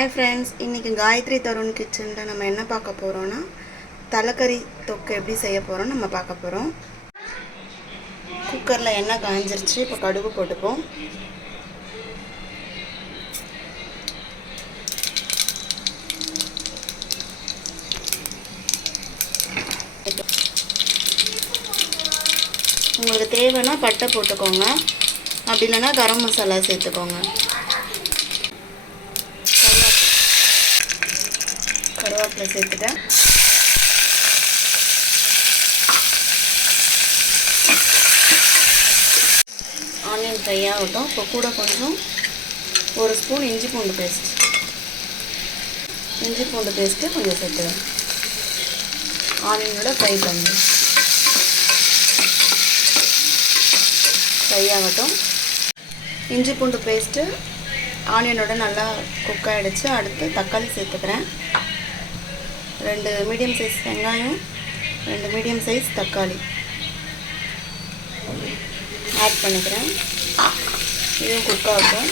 Hi friends, इनकी गायत्री तरुण kitchen நம்ம என்ன பார்க்க போறோம்னா தலக்கறி தொக்கு எப்படி செய்ய போறோம் நம்ம பார்க்க போறோம். குக்கர்ல எண்ணெய் காஞ்சிருச்சு. இப்போ கடுகு போட்டுப்போம். உங்களுக்கு தேவைனா பட்டை போட்டுக்கோங்க. அப்படி இல்லனா கரம் மசாலா சேர்த்துக்கோங்க. கருவேப்பிலை சேர்த்துட்டேன். ஆனியன் ஃப்ரை ஆகட்டும். இப்போ கூட கொஞ்சம் ஒரு ஸ்பூன் இஞ்சி பூண்டு பேஸ்ட்டு கொஞ்சம் சேர்த்துவேன். ஆனியனோட ஃப்ரை பண்ணி ஃப்ரை ஆகட்டும். இஞ்சி பூண்டு பேஸ்ட்டு ஆனியனோட நல்லா குக் ஆகிடுச்சு. அடுத்து தக்காளி சேர்த்துக்கிறேன். 2 மீடியம் சைஸ் வெங்காயம், 2 மீடியம் சைஸ் தக்காளி ஆட் பண்ணிக்கிறேன். இதுவும் குக் ஆகும்.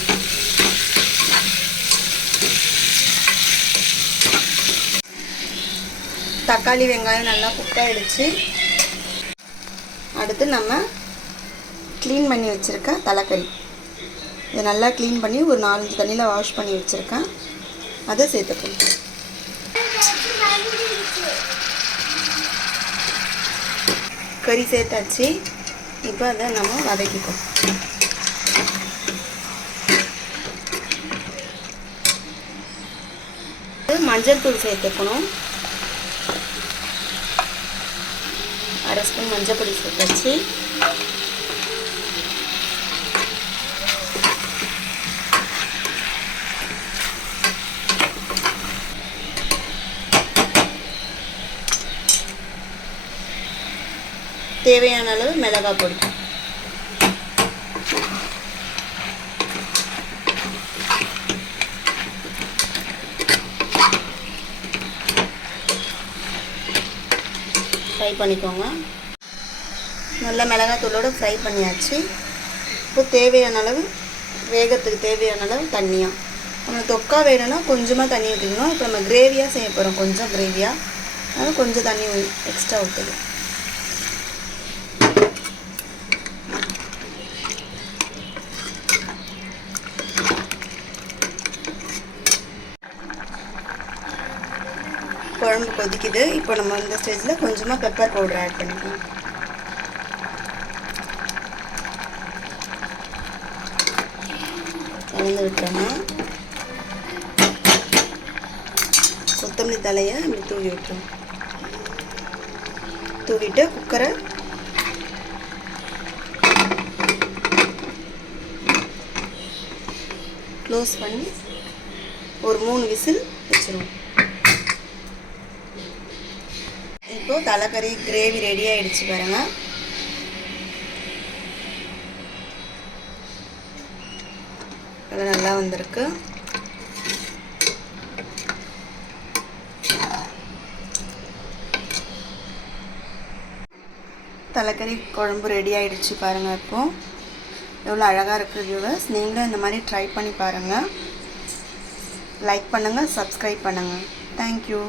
தக்காளி வெங்காயம் நல்லா குக் ஆகிடுச்சு. அடுத்து நம்ம க்ளீன் பண்ணி வச்சுருக்க தலைக்கறி, இதை நல்லா க்ளீன் பண்ணி ஒரு 4-5 தண்ணியில் வாஷ் பண்ணி வச்சுருக்கேன். அதை சேர்த்துக்கணும். கறி சேர்த்தாச்சு. இப்போ அதை நம்ம வதக்கிப்போம். மஞ்சள் தூள் சேர்த்துக்கணும். 1/2 ஸ்பூன் மஞ்சள் பொடி சேர்த்தாச்சு. தேவையான அளவு மிளகாய் பொடி, ஃப்ரை பண்ணிக்கோங்க. நல்லா மிளகாய் தூளோடு ஃப்ரை பண்ணியாச்சு. இப்போ தேவையான அளவு, வேகத்துக்கு தேவையான அளவு தண்ணியாக, நம்ம தொக்கா வேணும்னா கொஞ்சமாக தண்ணி ஊற்றிக்கணும். இப்போ நம்ம கிரேவியாக செய்ய போகிறோம், கொஞ்சம் கிரேவியாக, அதனால் கொஞ்சம் தண்ணி எக்ஸ்ட்ரா ஊற்றிக்கணும். குழம்பு கொதிக்குது. இப்போ நம்ம இந்த ஸ்டேஜில் கொஞ்சமாக பெப்பர் பவுடர் ஆட் பண்ணிக்கலாம். கலந்து விட்டோம்னா கொத்தமல்லி தலையை இப்படி தூவி விட்டுரும். தூவிட்டு குக்கரை க்ளோஸ் பண்ணி ஒரு 3 விசில் வச்சுருவோம். இப்போது தலைக்கறி கிரேவி ரெடி ஆகிடுச்சு பாருங்கள். அது நல்லா வந்திருக்கு. தலைக்கறி குழம்பு ரெடி ஆகிடுச்சு பாருங்கள். இப்போது எவ்வளோ அழகாக இருக்குது வியூவர்ஸ். நீங்களும் இந்த மாதிரி ட்ரை பண்ணி பாருங்கள். லைக் பண்ணுங்கள், சப்ஸ்கிரைப் பண்ணுங்கள். தேங்க்யூ.